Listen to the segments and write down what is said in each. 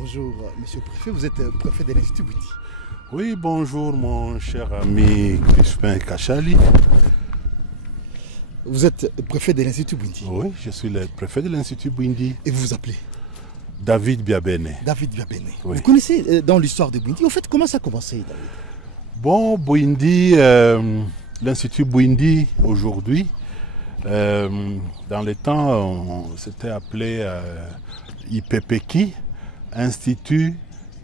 Bonjour, monsieur le préfet, vous êtes préfet de l'Institut Bwindi. Oui, bonjour mon cher ami Crispin Kachali. Vous êtes préfet de l'Institut Bwindi. Oui, je suis le préfet de l'Institut Bwindi. Et vous vous appelez David Biabene. David Biabene. Oui. Vous connaissez dans l'histoire de Bwindi, au fait, comment ça a commencé, David? Bon, Bwindi, l'Institut Bwindi aujourd'hui, dans les temps, on s'était appelé IPPKI, Institut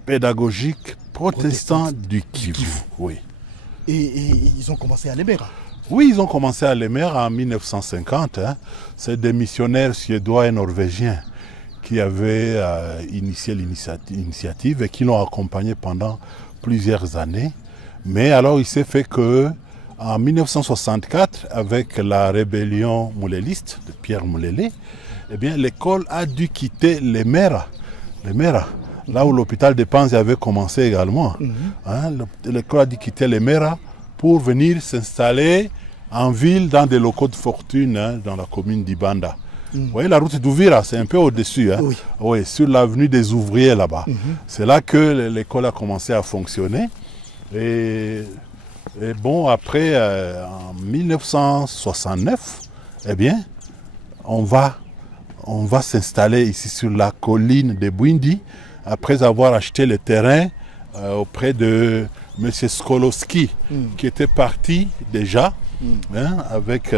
pédagogique protestant du Kivu. Oui. Et ils ont commencé à l'Emera. Oui, ils ont commencé à l'Emera en 1950. Hein. C'est des missionnaires suédois et norvégiens qui avaient initié l'initiative et qui l'ont accompagné pendant plusieurs années. Mais alors, il s'est fait que en 1964, avec la rébellion mouléliste de Pierre Moulélé, eh bien, l'école a dû quitter l'Emera. Là où l'hôpital de Panzi avait commencé également. Hein, l'école a dû quitter l'Emera pour venir s'installer en ville dans des locaux de fortune, hein, dans la commune d'Ibanda. Vous voyez la route d'Ouvira, c'est un peu au-dessus, hein? Oui. Oui, sur l'avenue des ouvriers là-bas. C'est là que l'école a commencé à fonctionner. Et bon, après, en 1969, eh bien, on va s'installer ici sur la colline de Bwindi, après avoir acheté le terrain auprès de M. Skolowski, qui était parti déjà hein, avec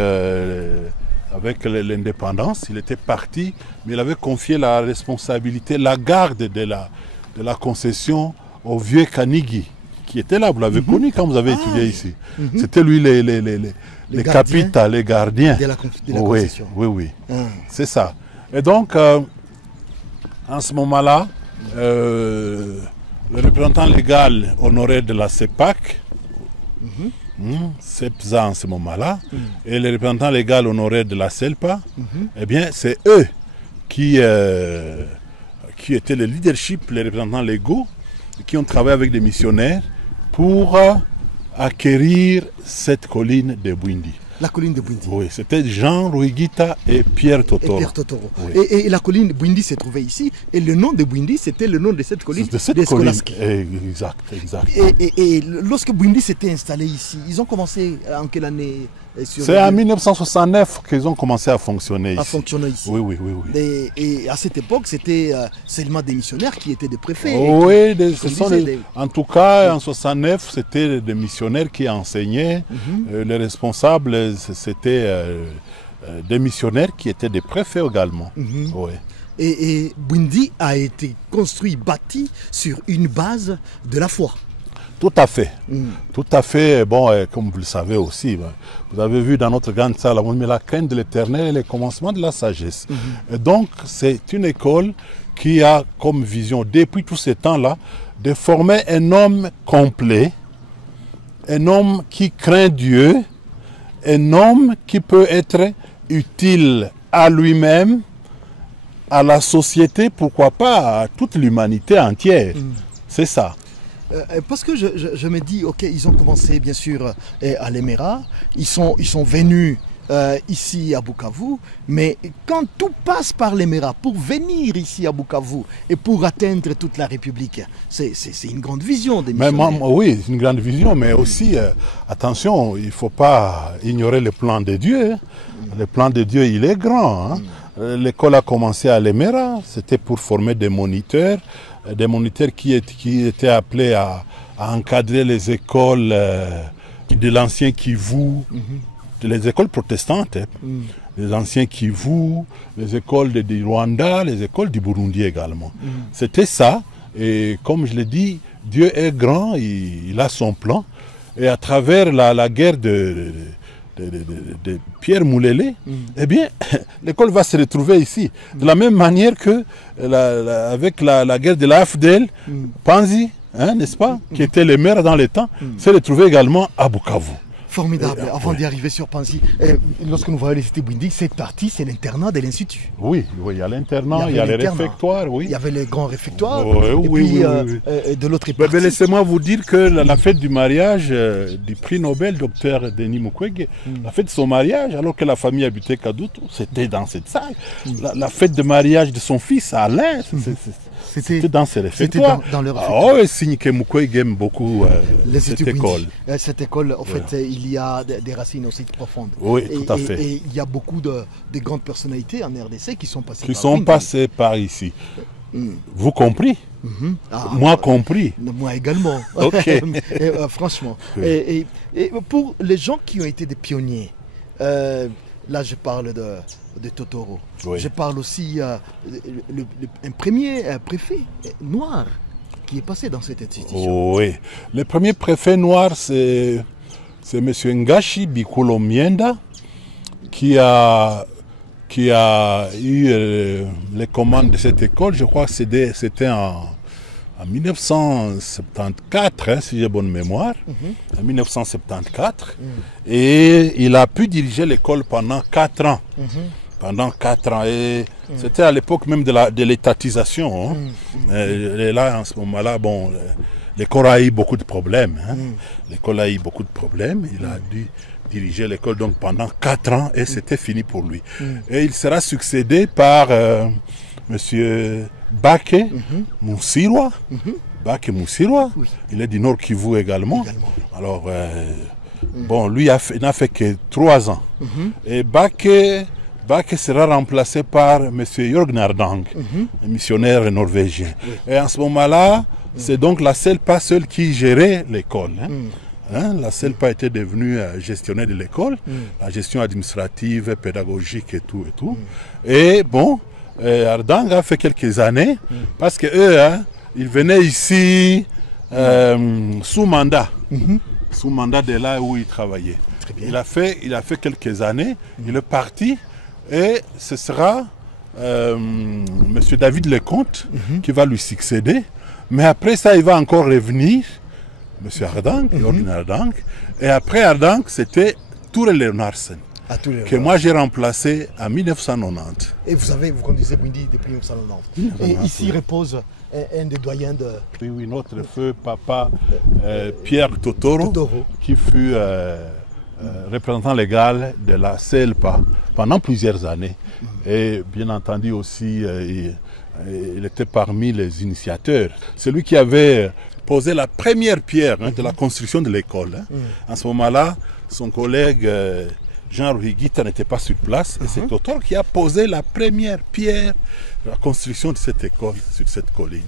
l'indépendance. Il était parti, mais il avait confié la responsabilité, la garde de la concession au vieux Kanigi, qui était là. Vous l'avez connu quand vous avez étudié ici. C'était lui les capitales, les gardiens de la oui, concession. Oui. C'est ça. Et donc, en ce moment-là, le représentant légal honoraire de la CEPAC, CEPSA en ce moment-là, et le représentant légal honoraire de la CELPA, eh bien, c'est eux qui étaient le leadership, les représentants légaux, qui ont travaillé avec des missionnaires pour acquérir cette colline de Bwindi. La colline de Bwindi. Oui, c'était Jean Ruigita et Pierre Totoro. Et Pierre Totoro. Oui. Et la colline Bwindi s'est trouvée ici. Et le nom de Bwindi, c'était le nom de cette colline. De cette colline. Exact. Et lorsque Bwindi s'était installé ici, ils ont commencé en quelle année? C'est en 1969 qu'ils ont commencé à fonctionner ici. À fonctionner ici. Oui. Et à cette époque, c'était seulement des missionnaires qui étaient des préfets. Oui, en tout cas, en 1969, c'était des missionnaires qui enseignaient. Les responsables, c'était des missionnaires qui étaient des préfets également. Oui. Et Bwindi a été construit, bâti sur une base de la foi. Tout à fait. Tout à fait. Bon, comme vous le savez aussi, vous avez vu dans notre grande salle, on met la crainte de l'éternel et le commencement de la sagesse. Et donc, c'est une école qui a comme vision, depuis tous ces temps-là, de former un homme complet, un homme qui craint Dieu, un homme qui peut être utile à lui-même, à la société, pourquoi pas à toute l'humanité entière. C'est ça. Parce que je me dis, ok, ils ont commencé bien sûr à l'Emera, ils sont venus ici à Bukavu, mais quand tout passe par l'Emera pour venir ici à Bukavu et pour atteindre toute la République, c'est une grande vision des missionnaires. Oui, c'est une grande vision, mais aussi, attention, il ne faut pas ignorer le plan de Dieu. Le plan de Dieu, il est grand. Hein. L'école a commencé à l'Emera, c'était pour former des moniteurs qui étaient appelés à encadrer les écoles de l'ancien Kivu, les écoles protestantes, les anciens Kivu, les écoles du Rwanda, les écoles du Burundi également. C'était ça, et comme je l'ai dit, Dieu est grand, il a son plan, et à travers la guerre de Pierre Moulélé, eh bien, l'école va se retrouver ici. De la même manière que avec la guerre de l'AFDL, Panzi, hein, n'est-ce pas, qui était le maire dans les temps, s'est retrouvé également à Bukavu. Formidable. Avant d'y arriver sur Panzi, lorsque nous voyons l'Institut Bwindi, cette partie, c'est l'internat de l'Institut. Oui, il y a l'internat, il y a les réfectoires, oui. Il y avait les grands réfectoires. Oui. De l'autre partie. Laissez-moi vous dire que la fête du mariage du prix Nobel, docteur Denis Mukwege, la fête de son mariage, alors que la famille habitait Kadutu, c'était dans cette salle. La fête de mariage de son fils, Alain, C'était dans ses C'était réfectoires. dans leur Oh, et Signike Mukwege aime beaucoup cette école. Cette école, en fait, il y a des racines aussi profondes. Oui, tout à fait. Et il y a beaucoup de grandes personnalités en RDC qui sont passées par ici. Vous compris? Moi compris. Moi également. Ok. Franchement. Et pour les gens qui ont été des pionniers, là je parle de Totoro. Oui. Je parle aussi un premier préfet noir qui est passé dans cette institution. Oui. Le premier préfet noir, c'est M. Ngashi Bikulo Mienda qui a eu les commandes de cette école. Je crois que c'était en 1974, hein, si j'ai bonne mémoire, en 1974. Et il a pu diriger l'école pendant 4 ans. Pendant 4 ans. Et c'était à l'époque même de l'étatisation. Hein. Et là, en ce moment-là, bon, l'école a eu beaucoup de problèmes. Hein. L'école a eu beaucoup de problèmes. Il a dû diriger l'école donc pendant 4 ans et c'était fini pour lui. Et il sera succédé par Monsieur Bake Moussirwa. Bake Moussirwa. Oui. Il est du Nord Kivu également. Alors, bon, lui n'a fait que 3 ans. Et Bake sera remplacé par M. Jörg Nardang, un missionnaire norvégien. Et en ce moment-là, c'est donc la CELPA seule qui gérait l'école. La CELPA était devenue gestionnaire de l'école, la gestion administrative, pédagogique et tout. Et bon, Ardang a fait quelques années, parce qu'eux, ils venaient ici sous mandat. Sous mandat de là où ils travaillaient. Il a fait quelques années, il est parti, et ce sera M. David Lecomte qui va lui succéder. Mais après ça, il va encore revenir, M. Ardang, Ardang. Et après Ardang, c'était Toure Leonardsen, que moi j'ai remplacé en 1990. Et vous conduisez Bwindi depuis 1990. Et ici repose un des doyens de... Oui, notre feu papa Pierre Totoro, qui fut représentant légal de la CELPA pendant plusieurs années. Et bien entendu aussi, il était parmi les initiateurs. Celui qui avait posé la première pierre de la construction de l'école. En ce moment-là, son collègue Jean Ruhigita n'était pas sur place. Et c'est Totoro qui a posé la première pierre de la construction de cette école sur cette colline.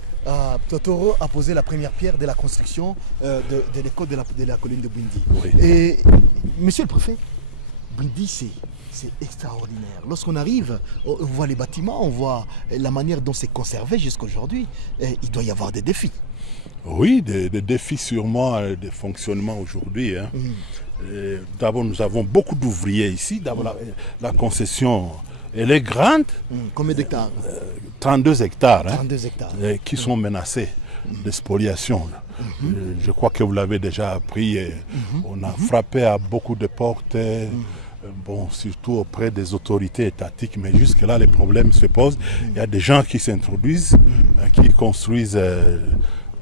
Totoro a posé la première pierre de la construction de l'école de la colline de Bwindi. Oui. Et monsieur le préfet, Bwindi c'est extraordinaire. Lorsqu'on arrive, on voit les bâtiments, on voit la manière dont c'est conservé jusqu'à aujourd'hui. Il doit y avoir des défis. Oui, des défis sûrement de fonctionnement aujourd'hui. D'abord, nous avons beaucoup d'ouvriers ici. D'abord, la concession, elle est grande. Combien d'hectares 32 hectares. 32 hectares. Qui sont menacés de spoliation. Je crois que vous l'avez déjà appris. On a frappé à beaucoup de portes. Bon, surtout auprès des autorités étatiques, mais jusque-là, les problèmes se posent. Il y a des gens qui s'introduisent, qui construisent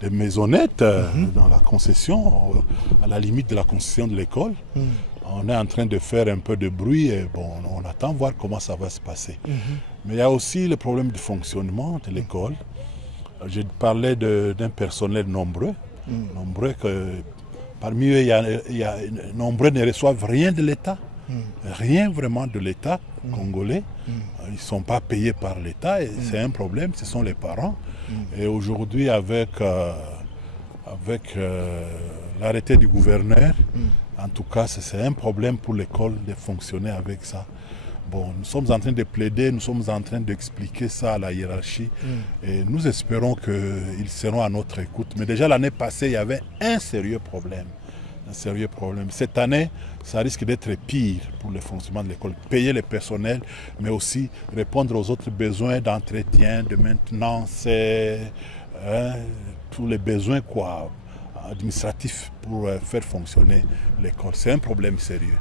des maisonnettes dans la concession, à la limite de la concession de l'école. On est en train de faire un peu de bruit et bon, on attend voir comment ça va se passer. Mais il y a aussi le problème du fonctionnement de l'école. Je parlais d'un personnel nombreux, que parmi eux, nombreux ne reçoivent rien de l'État. Rien vraiment de l'État congolais. Ils ne sont pas payés par l'État et c'est un problème, ce sont les parents. Et aujourd'hui, avec l'arrêté du gouverneur, en tout cas, c'est un problème pour l'école de fonctionner avec ça. Bon, nous sommes en train de plaider, nous sommes en train d'expliquer ça à la hiérarchie et nous espérons qu'ils seront à notre écoute. Mais déjà l'année passée, il y avait un sérieux problème. Cette année, ça risque d'être pire pour le fonctionnement de l'école. Payer le personnel, mais aussi répondre aux autres besoins d'entretien, de maintenance, tous les besoins administratifs pour faire fonctionner l'école. C'est un problème sérieux.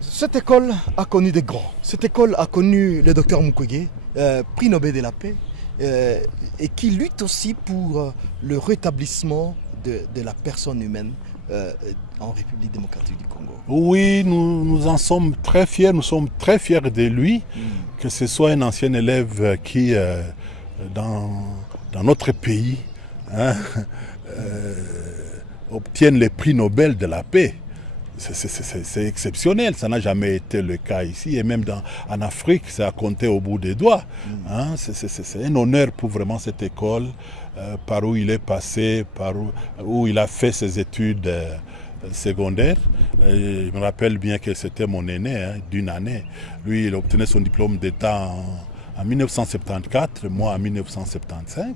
Cette école a connu des grands. Cette école a connu le docteur Mukwege, prix Nobel de la paix, et qui lutte aussi pour le rétablissement de la personne humaine en République démocratique du Congo. Oui, nous en sommes très fiers, nous sommes très fiers de lui, que ce soit un ancien élève qui, dans dans notre pays, hein, obtiennent les prix Nobel de la paix. C'est exceptionnel, ça n'a jamais été le cas ici, et même en Afrique, c'est à compter au bout des doigts. Hein. C'est un honneur pour vraiment cette école, par où il est passé, où il a fait ses études secondaires. Je me rappelle bien que c'était mon aîné, hein, d'une année. Lui, il obtenait son diplôme d'État en 1974, moi en 1975.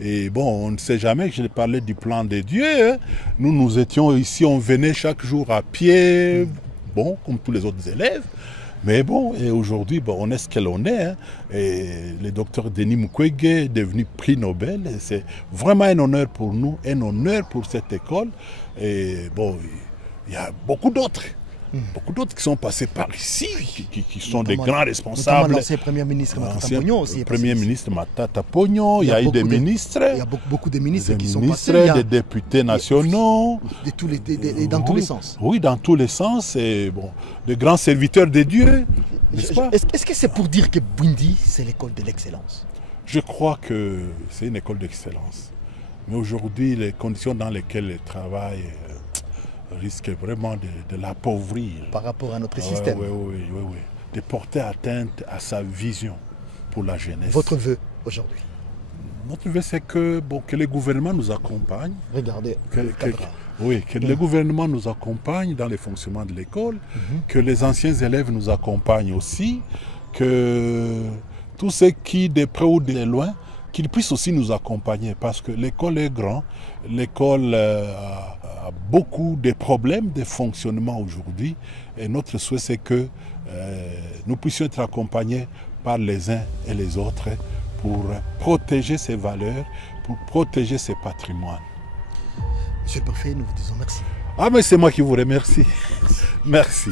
Et bon, on ne sait jamais, je parlais du plan de Dieu. Hein. Nous étions ici, on venait chaque jour à pied, bon, comme tous les autres élèves. Mais bon, et aujourd'hui, bon, on est ce qu'elle est. Hein. Et le docteur Denis Mukwege est devenu prix Nobel. C'est vraiment un honneur pour nous, un honneur pour cette école. Et bon, il y a beaucoup d'autres. Beaucoup d'autres qui sont passés par ici, qui sont des grands responsables. L'ancien Premier ministre Matata Ponyo aussi. Le Premier ministre Matata Ponyo, il y a eu des ministres. Il y a beaucoup de ministres qui sont passés. Des députés nationaux. Dans tous les sens. Oui, dans tous les sens. Et bon, de grands serviteurs de Dieu. Est-ce que c'est pour dire que Bwindi, c'est l'école de l'excellence? Je crois que c'est une école d'excellence. Mais aujourd'hui, les conditions dans lesquelles elle travaille risque vraiment de l'appauvrir. Par rapport à notre système. Oui. De porter atteinte à sa vision pour la jeunesse. Votre vœu aujourd'hui? Notre vœu, c'est que les gouvernements nous accompagnent. Regardez. Que les gouvernements nous accompagnent dans le fonctionnement de l'école, que les anciens élèves nous accompagnent aussi, que tous ceux qui, de près ou de loin, qu'ils puissent aussi nous accompagner, parce que l'école est grande, l'école a beaucoup de problèmes de fonctionnement aujourd'hui, et notre souhait c'est que nous puissions être accompagnés par les uns et les autres pour protéger ces valeurs, pour protéger ces patrimoines. Monsieur le Préfet, nous vous disons merci. Ah mais c'est moi qui vous remercie. Merci.